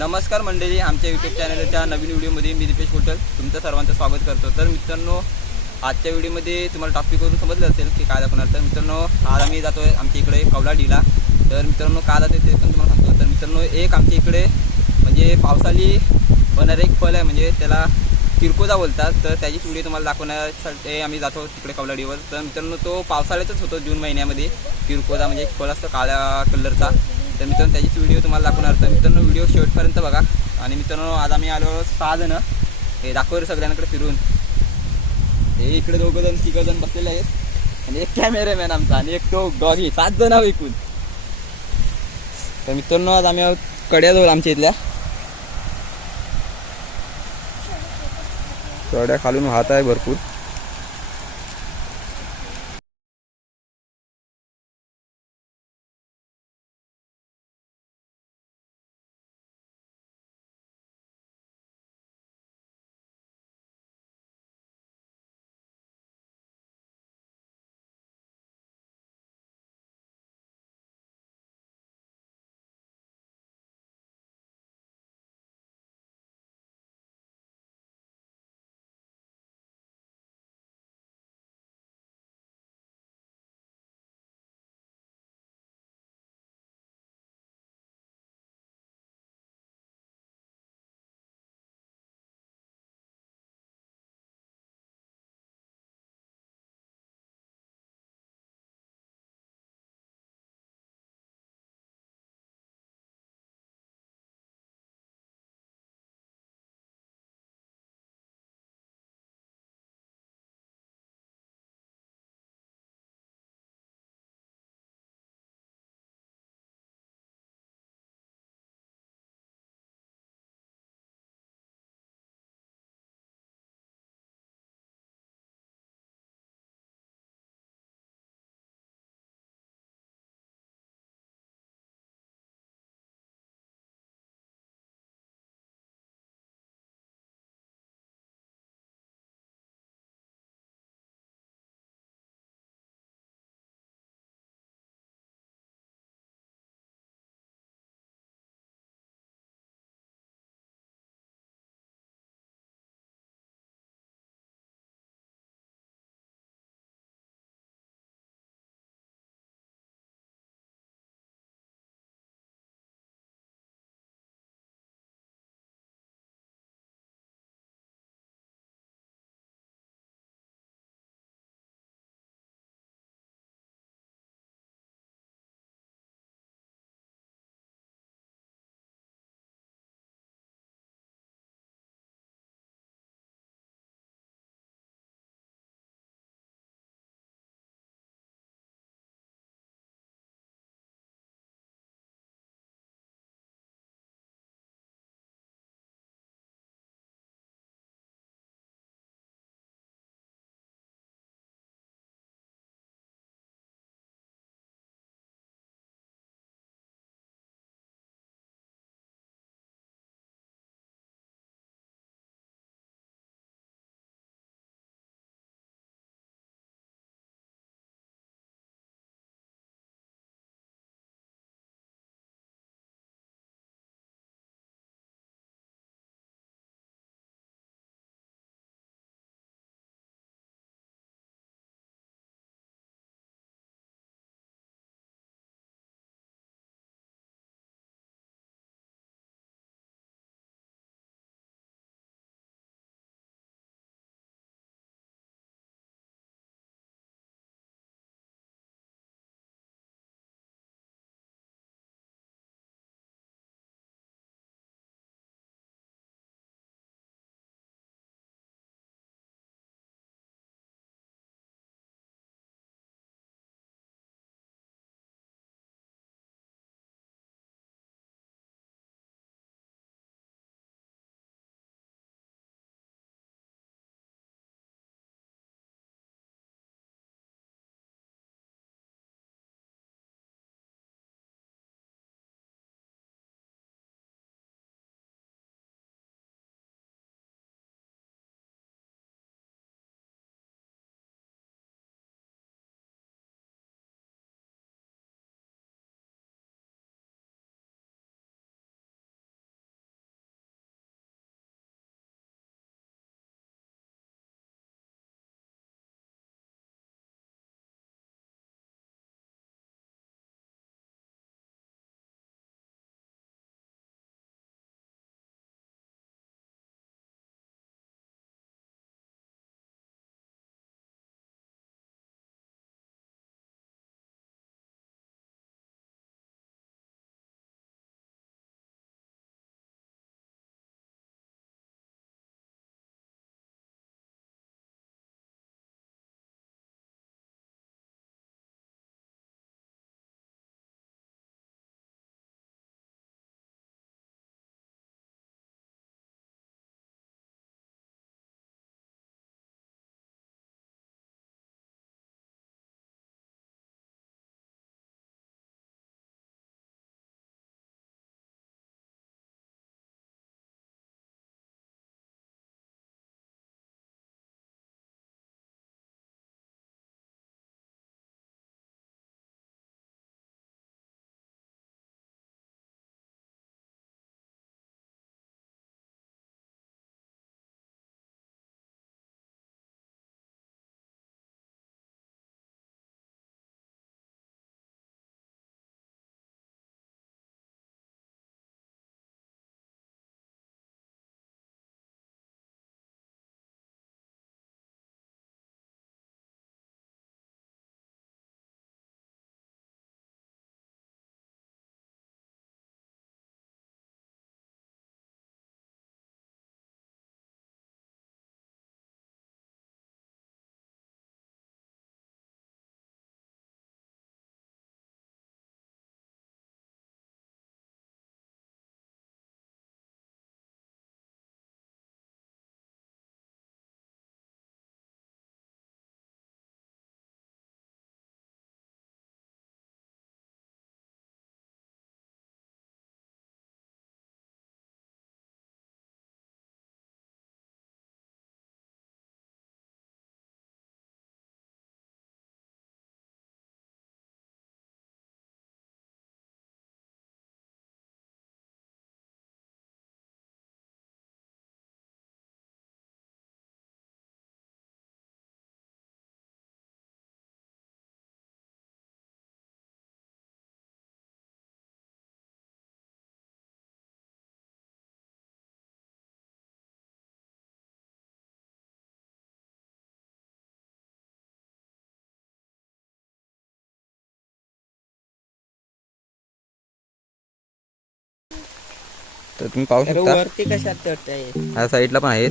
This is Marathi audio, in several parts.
नमस्कार मंडळी, आमच्या यूट्यूब चॅनलच्या नवीन व्हिडिओमध्ये मी दीपेश होटल तुमचं सर्वांचं स्वागत करतो। तर मित्रांनो, आजच्या व्हिडिओमध्ये तुम्हाला टॉपिकवरून समजलं असेल की काय दाखवणार। तर मित्रांनो, आज आम्ही जातो आहे आमच्या इकडे कवलाडीला। तर मित्रांनो, का जाते ते पण तुम्हाला सांगतो। तर मित्रांनो, एक आमच्या इकडे म्हणजे पावसाळी होणारे एक फळ आहे, म्हणजे त्याला किरकोजा बोलतात। तर त्याचीच व्हिडिओ तुम्हाला दाखवण्यासाठी आम्ही जातो तिकडे कवलाडीवर। तर मित्रांनो, तो पावसाळ्यातच होतो, जून महिन्यामध्ये। किरकोजा म्हणजे एक फळ असतं काळ्या कलरचा। तर मित्रांनो, त्याचीच व्हिडिओ तुम्हाला दाखवणार। तर मित्रांनो, व्हिडिओ शेवटपर्यंत बघा। आणि मित्रांनो, आज आम्ही आलो 6 जण, हे दाखवर सगळ्यांकडे फिरून। हे इकडे 2 जण 3 जण बसलेले आहेत, आणि एक कॅमेरामॅन आमचा, आणि एक तो डॉगी, 7 जण आहोत एकूण। तर मित्रांनो, आज आम्ही कड्याजवळ आमच्या इथल्या कड्या खालून वाहत आहे भरपूर। तर तुम्ही पाहू शकता वरती कशात चढताय? ह्या साईडला पण आहेत.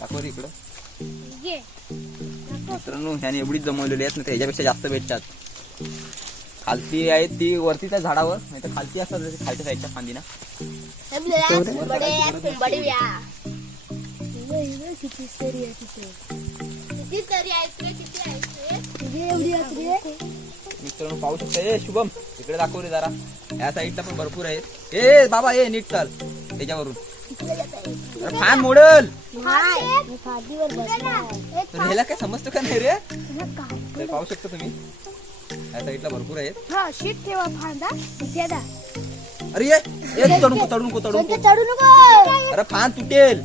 दाखव रे इकडं. मित्रांनो ह्याने एवढीच जमवलेली आहेत ना, ह्याच्यापेक्षा जास्त भेटतात. खालती आहे ती वरती त्या झाडावर, नाही तर खालती असतात खालच्या साईडच्या फांदीना. मित्रांनो पाहू शकता. ए शुभम इकडे दाखव रे जरा. या साईडला पण भरपूर आहेत. ए बाबा ए नीट चाल त्याच्यावरून. फॅन मोडल तर ह्याला काय समजतं का नाही रे. तर पाहू शकता तुम्ही या साईडला भरपूर आहेत. अरे ये चढू नको अरे फॅन तुटेल.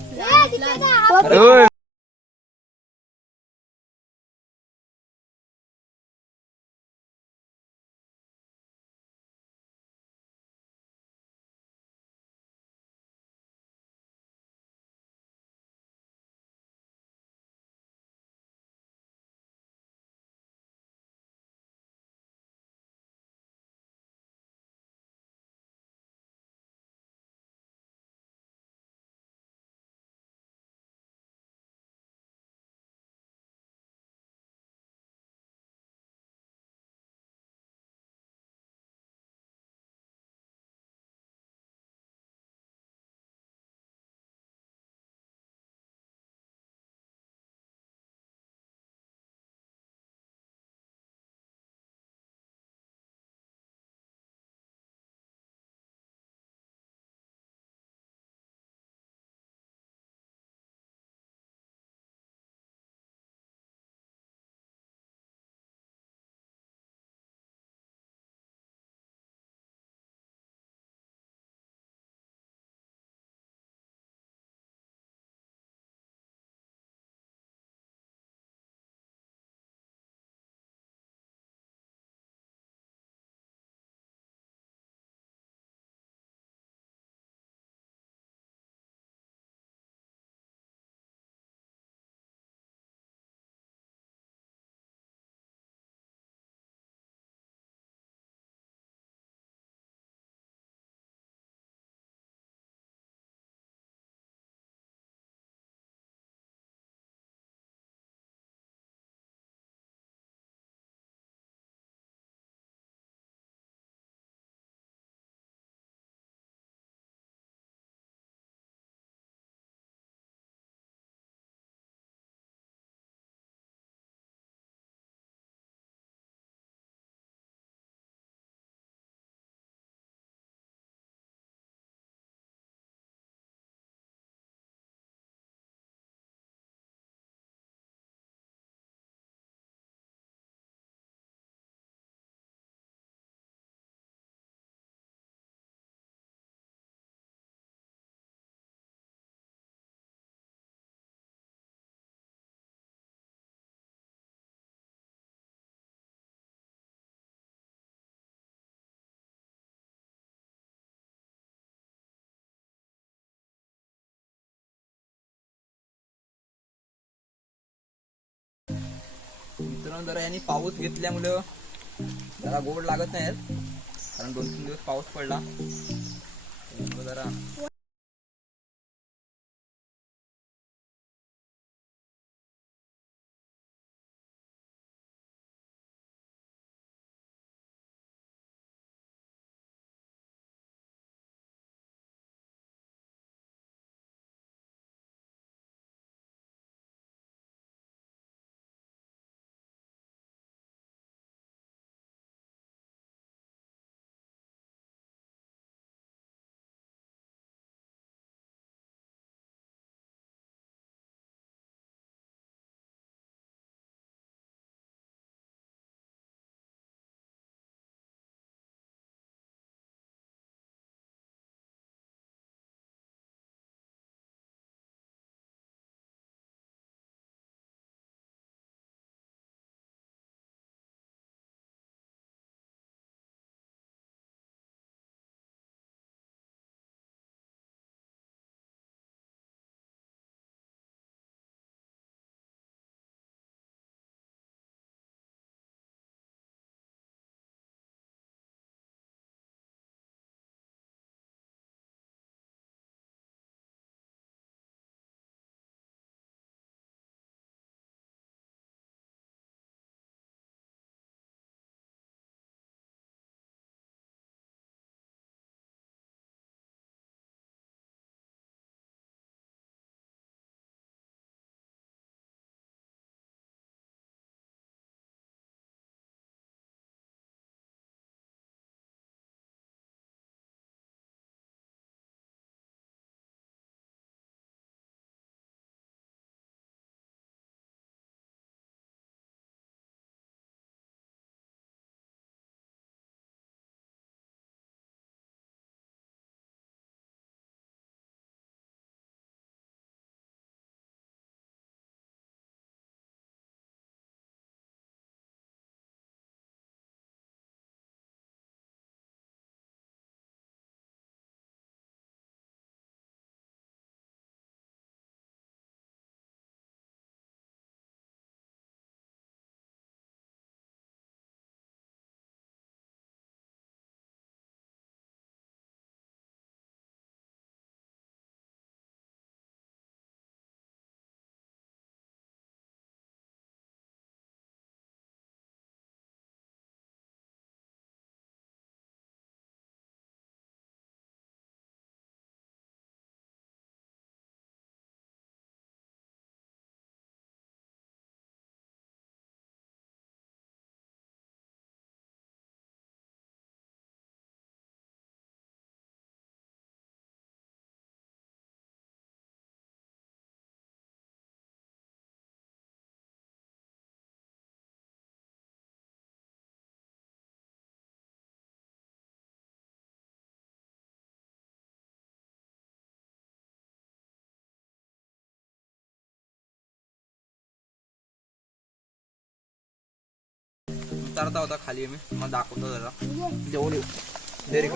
मित्रांनो जरा यांनी पाऊस घेतल्यामुळं जरा गोड लागत नाही कारण 2-3 दिवस पाऊस पडला जरा उतरता होता खाली मी मला दाखवतो जरा जेवण येऊ दे रे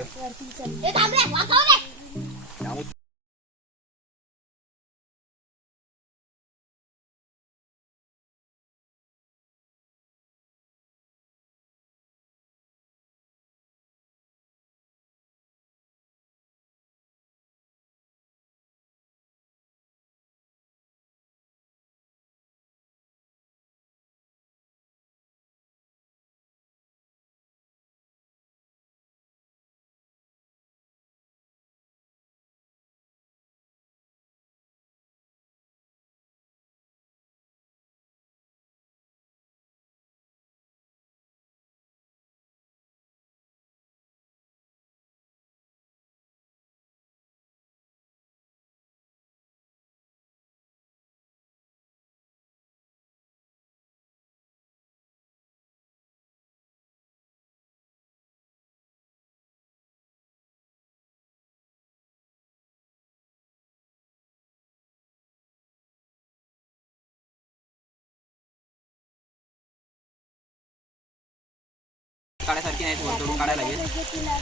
काढ्यासारखी नाही तोडून काढायला लागेल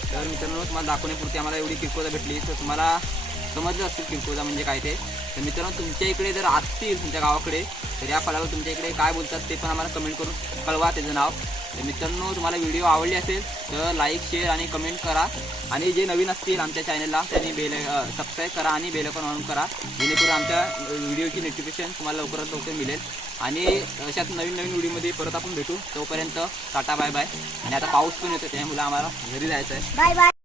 तर मित्रांनो तुम्हाला दाखवण्यापुरती आम्हाला एवढी किरकोळ भेटली तर तुम्हाला समजलं असेल किरकोळ म्हणजे काय ते तर मित्रांनो तुमच्या इकडे जर असतील तुमच्या गावाकडे तर या फळाला तुमच्या इकडे काय बोलतात ते पण आम्हाला कमेंट करून कळवा त्याचं नाव. तर मित्रांनो तुम्हाला व्हिडिओ आवडली असेल तर लाईक शेअर आणि कमेंट करा आणि जे नवीन असतील आमच्या चॅनलला त्यांनी सबस्क्राईब करा आणि बेल आयकॉन ऑन करा जेणेकरून आमच्या व्हिडिओची नोटिफिकेशन तुम्हाला लवकरात लवकर मिळेल. आणि अशाच नवीन नवीन व्हिडिओमध्ये परत आपण भेटू. तोपर्यंत टाटा बाय बाय. आणि आता पाऊस पण येतो त्यामुळे आम्हाला घरी जायचं आहे. Bye bye.